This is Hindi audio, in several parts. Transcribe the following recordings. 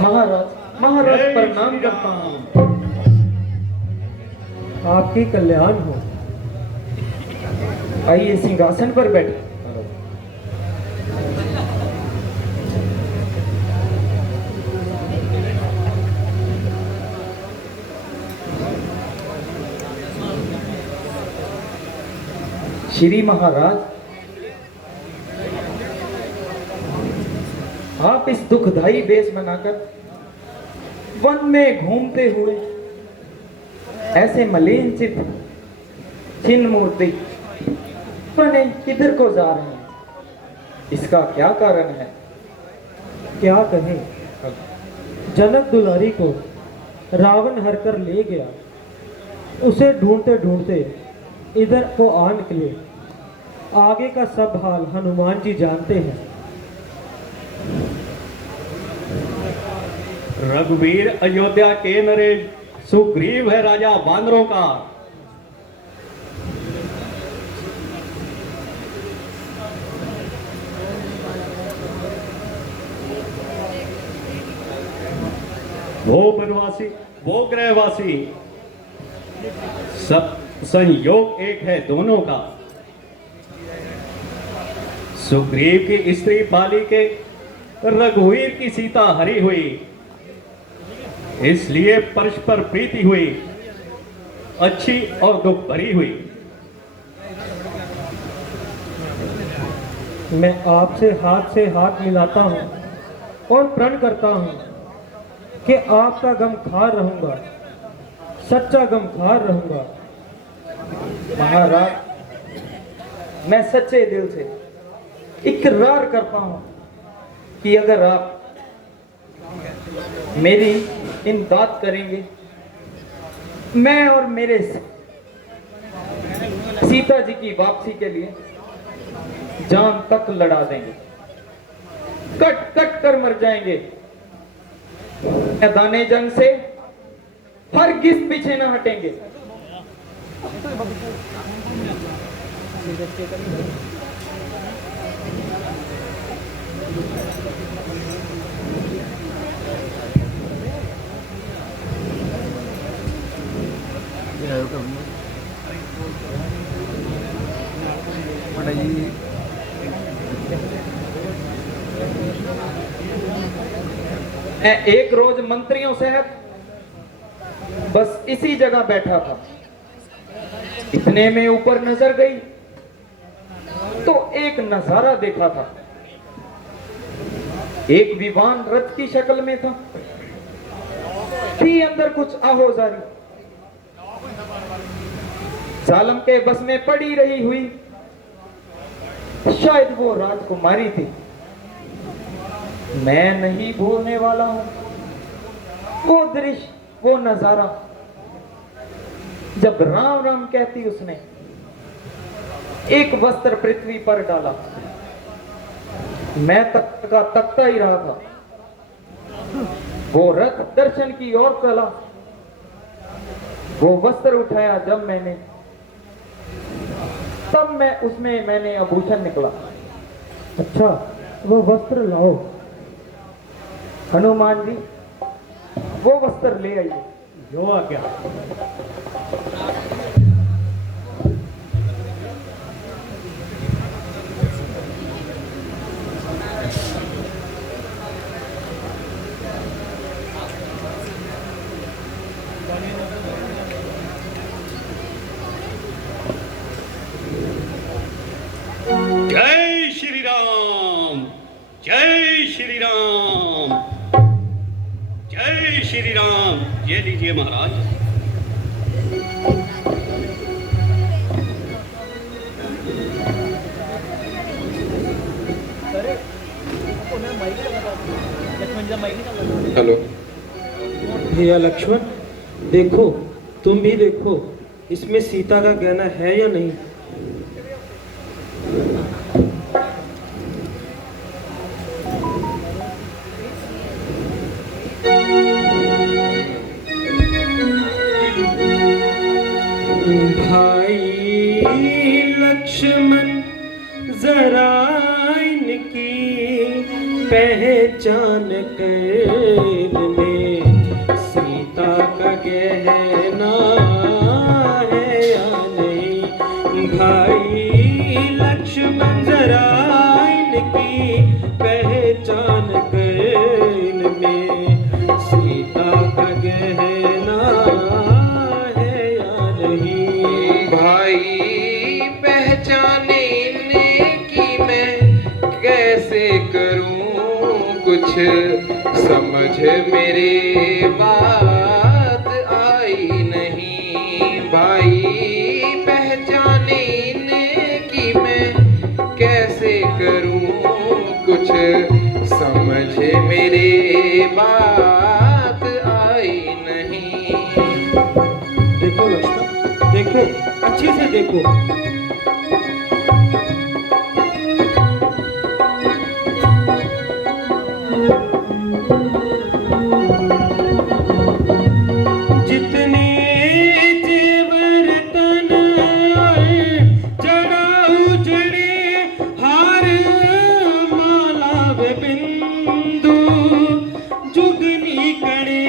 महाराज महाराज प्रणाम करता हूँ। आपकी कल्याण हो। आइए सिंहासन पर बैठे। श्री महाराज, आप इस दुखदाई वेश बनाकर वन में घूमते हुए ऐसे मलिन चित्त छिन्न मूर्ति बने किधर को जा रहे हैं? इसका क्या कारण है? क्या कहें, जनक दुलारी को रावण हर कर ले गया। उसे ढूंढते ढूंढते इधर को आ निकले। आगे का सब हाल हनुमान जी जानते हैं। रघुवीर अयोध्या के नरेश, सुग्रीव है राजा वानरों का। वो वनवासी, वो गृहवासी, सब संयोग एक है दोनों का। सुग्रीव की स्त्री पाली के रघुवीर की सीता हरी हुई, इसलिए परस्पर प्रीति हुई, अच्छी और दुख भरी हुई। मैं आपसे हाथ मिलाता हूँ और प्रण करता हूँ कि आपका गम खार रहूंगा, सच्चा गम खार रहूंगा। महाराज, मैं सच्चे दिल से इकरार करता हूं कि अगर आप मेरी इमदाद करेंगे, मैं और मेरे सीता जी की वापसी के लिए जान तक लड़ा देंगे, कट कट कर मर जाएंगे। मैदाने जंग से हरगिज़ पीछे न हटेंगे। मैं एक रोज मंत्रियों सहित बस इसी जगह बैठा था। इतने में ऊपर नजर गई तो एक नजारा देखा था। एक विमान रथ की शक्ल में था, थी अंदर कुछ आहोजारी। जालम के बस में पड़ी रही हुई, शायद वो राजकुमारी थी। मैं नहीं भूलने वाला हूं वो दृश्य, वो नजारा। जब राम राम कहती उसने एक वस्त्र पृथ्वी पर डाला, मैं तख्त का तख्ता ही रहा था। वो रथ दर्शन की ओर चला, वो वस्त्र उठाया जब मैंने, तब मैं उसमें मैंने आभूषण निकला। अच्छा, वो वस्त्र लाओ। हनुमान जी, वो वस्त्र ले आइए। जो आ क्या? जय श्री राम, जय श्री राम, जय श्री राम। ये लीजिए महाराज। हेलो भैया लक्ष्मण, देखो, तुम भी देखो, इसमें सीता का गहना है या नहीं। भाई लक्ष्मण, जरा इनकी पहचान पहचान कैद में सीता का गहना है या नहीं। भाई लक्ष्मण जरा इनकी पहचान कैद में सीता का गहना है या नहीं। भाई पहचाने की मैं कैसे करूं कुछ समझ मेरे बात आई नहीं। भाई पहचाने की मैं कैसे करूं कुछ समझ मेरे बात आई नहीं। देखो लक्ष्मण, देखो अच्छे से देखो। जितने जेवर तन जड़ाऊ जड़े हार माला व बिंदु जुगनी कड़े।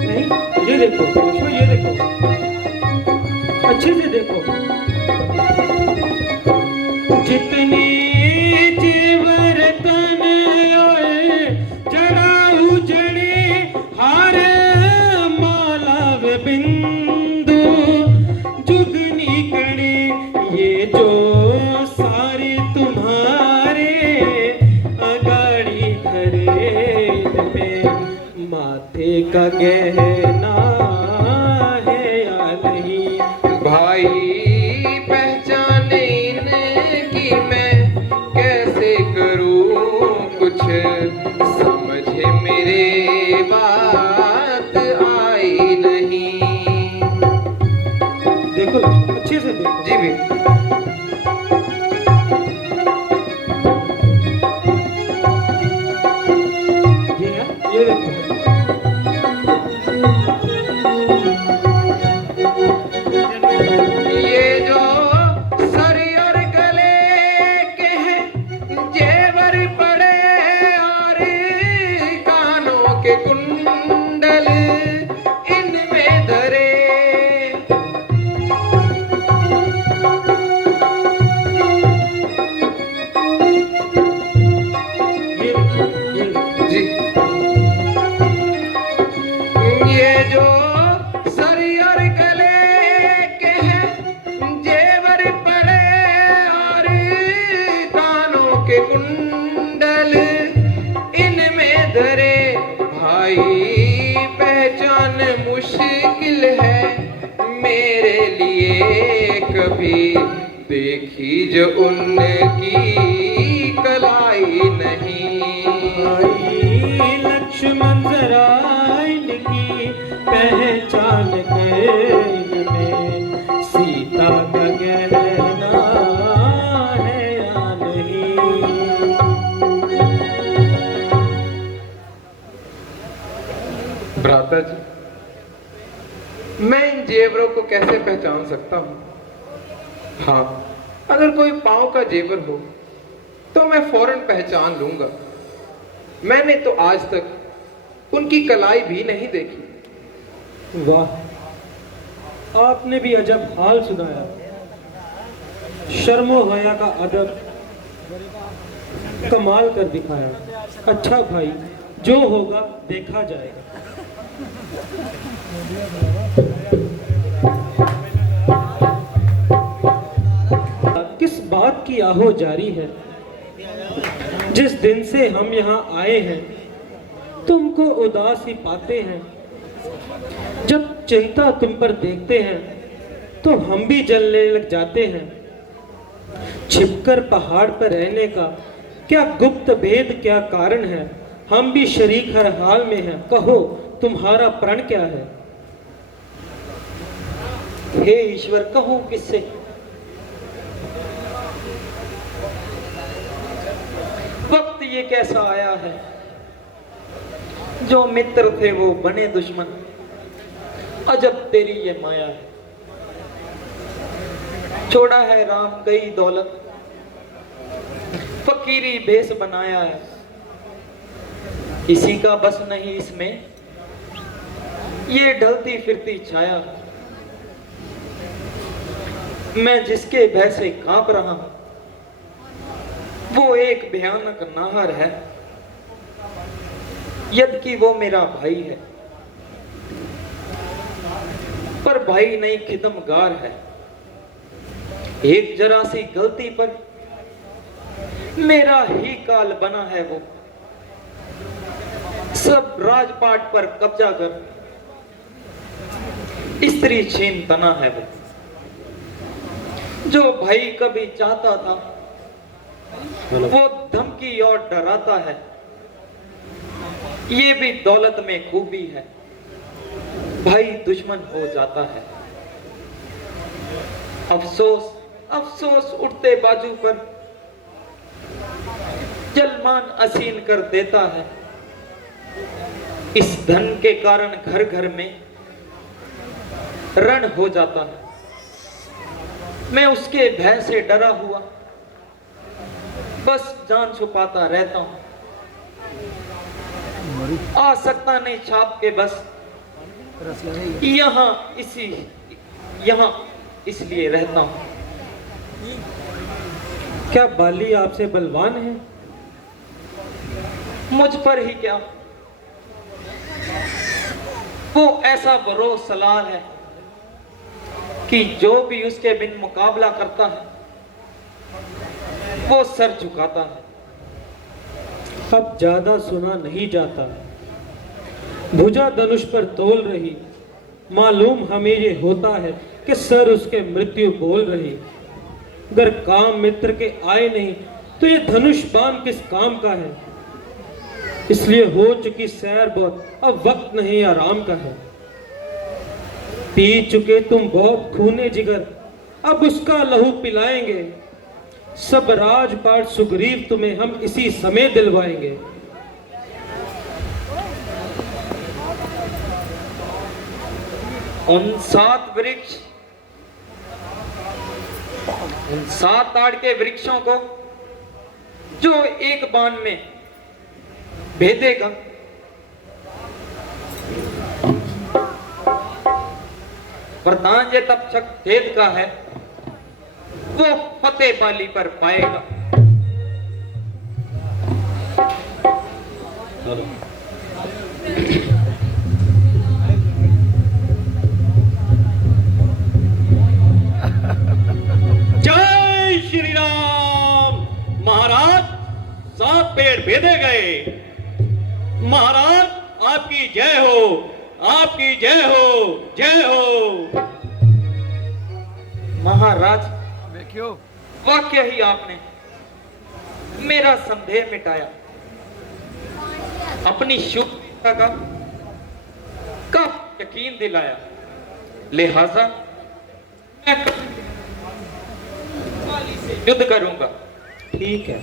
नहीं, ये देखो लक्ष्मण, ये देखो अच्छे से देखो। जितने जेवर तन जड़ाऊ जड़े हार माला व बिंदु जुगनी कड़े। ये जो सारे तुम्हारे अगाड़ी खरीद में माथे का गहना है या नहीं। भाई पहचाने की मैं कैसे करूं कुछ समझ मेरे बात आई नहीं। देखो लक्ष्मण, अच्छे से देखो। जी भी ये देखो। ये जो सर और गले के हैं जेवर पड़े और कानों के कुंडल इनमें धरे। जी ये जो सर और गले के हैं जेवर पड़े और कानों के कुंडल इनमें धरे। भाई पहचान मुश्किल है मेरे लिए कभी देखी जो उनकी कलाई नहीं। भाई लक्ष्मण जरा इनकी पहचान कैद में सीता का गहना है या नहीं। भ्राता जी, मैं इन जेवरों को कैसे पहचान सकता हूँ? हाँ, अगर कोई पांव का जेवर हो तो मैं फौरन पहचान लूंगा। मैंने तो आज तक उनकी कलाई भी नहीं देखी। वाह, आपने भी अजब हाल सुनाया। शर्मो हया का अदब कमाल कर दिखाया। अच्छा भाई, जो होगा देखा जाएगा। किस बात की आहो जारी है? जिस दिन से हम यहाँ आए हैं तुमको उदास ही पाते हैं। जब चिंता तुम पर देखते हैं तो हम भी जलने लग जाते हैं। छिपकर पहाड़ पर रहने का क्या गुप्त भेद, क्या कारण है? हम भी शरीक हर हाल में हैं। कहो तुम्हारा प्रण क्या है? हे ईश्वर, कहूं किससे? वक्त ये कैसा आया है, जो मित्र थे वो बने दुश्मन। अजब तेरी ये माया है। छोड़ा है राम गई दौलत, फकीरी भेष बनाया है, किसी का बस नहीं इसमें, ये ढलती फिरती छाया। मैं जिसके भय से कांप रहा हूं, वो एक भयानक नाहर है, यद्यपि वो मेरा भाई है, पर भाई नहीं खिदमगार है। एक जरा सी गलती पर मेरा ही काल बना है वो, सब राजपाट पर कब्जा कर स्त्री छीन तना है वो। जो भाई कभी चाहता था वो धमकी और डराता है, ये भी दौलत में खूबी है, भाई दुश्मन हो जाता है। अफसोस अफसोस उठते बाजू पर जलमान असीन कर देता है। इस धन के कारण घर घर में रण हो जाता है। मैं उसके भय से डरा हुआ बस जान छुपाता रहता हूं, आ सकता नहीं छाप के बस यहां इसलिए रहता हूं। क्या बाली आपसे बलवान है? मुझ पर ही क्या, वो ऐसा बरोस सलार है कि जो भी उसके बिन मुकाबला करता है वो सर झुकाता है। अब ज्यादा सुना नहीं जाता, भुजा धनुष पर तोल रही, मालूम हमें ये होता है कि सर उसके मृत्यु बोल रही। अगर काम मित्र के आए नहीं तो ये धनुष बाण किस काम का है। इसलिए हो चुकी सैर बहुत, अब वक्त नहीं आराम का है। पी चुके तुम बहुत खूने जिगर, अब उसका लहू पिलाएंगे। सब राजपाट सुग्रीव तुम्हें हम इसी समय दिलवाएंगे। उन 7 वृक्ष, उन 7 ताड़ के वृक्षों को जो एक बाण में भेदेगा, वरदान ये तपछक खेत का है, वो फतेह पाली पर पाएगा। जय श्री राम। महाराज 7 पेड़ भेदे गए। महाराज आपकी जय हो, आपकी जय हो, जय हो। महाराज वाक्य ही आपने मेरा संदेह मिटाया, अपनी शुभता का यकीन दिलाया। लिहाजा मैं युद्ध करूंगा। ठीक है।